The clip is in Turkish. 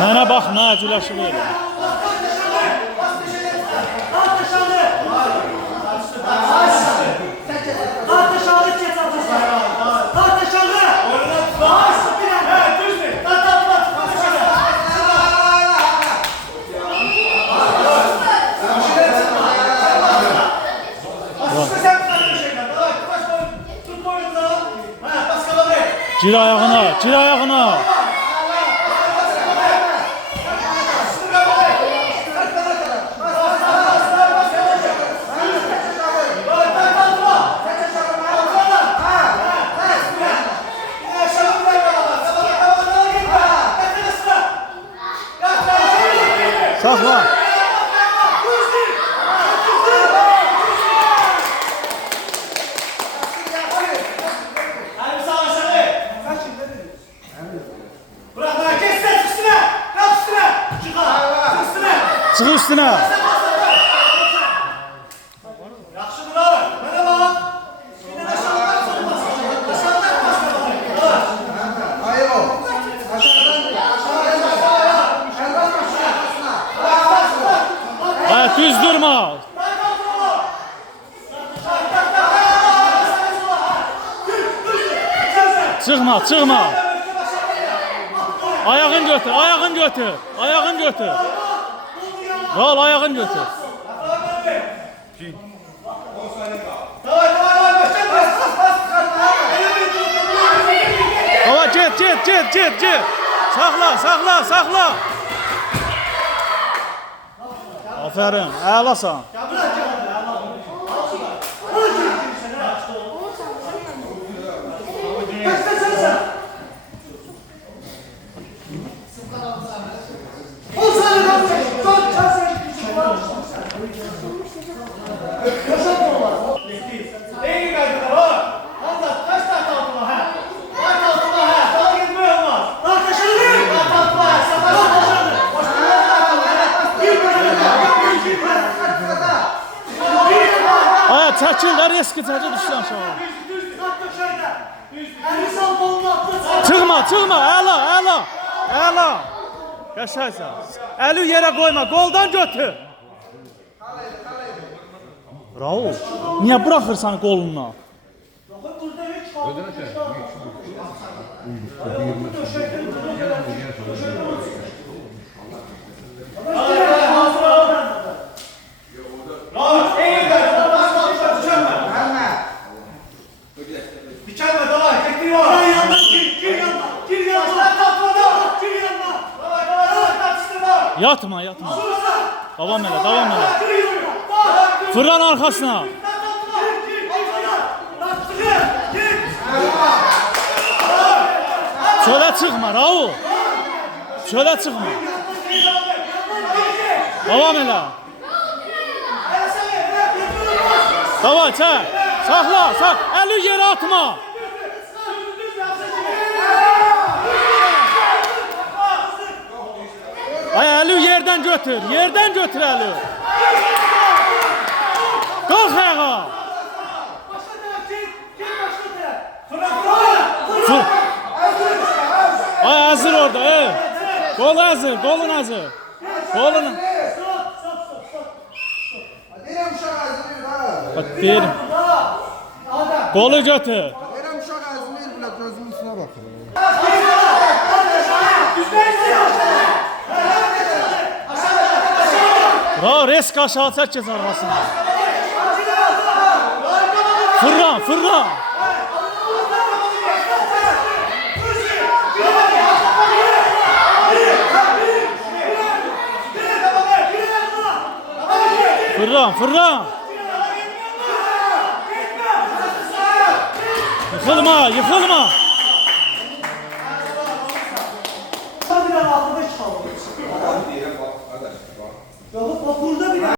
Mənə bax, nə acılaşır elə. Gir ayağına, gir ayağına. Sakla. Çık üstüne. Hayır, düz durma. Çıkma, çıkma. Ayağın götür, ayağın götür. Ayağın götür. Al ayağın götür. Hava git. Sakla, sakla, sakla. Aferin, ağlasan. Aya çəkil, eski çəkil düşsün aşağı. Çıkma, əla. Yaşaysan. Əli yerə qoyma, qoldan götür. Raul, niye bırakırsan kolunla? Yatma. Devam elə. Fırlan arkasına. Çölə çıkma Raul. Çölə çıkma. Devam elə. Davay çək. Sakla. Eli yere atma. Ay Eli yerden götür. Yerden götür Eli. Kalk ayağa. Ay hazır orada. Kol hazır. Kolun hazır. Kolun. Bak derim. Kolu götür. Verəm uşaq əzmir bilə gözümün üstünə baxır. Ra risk aşağı çək kes arabasına. Fırlan. Fırlan. Yıkılma.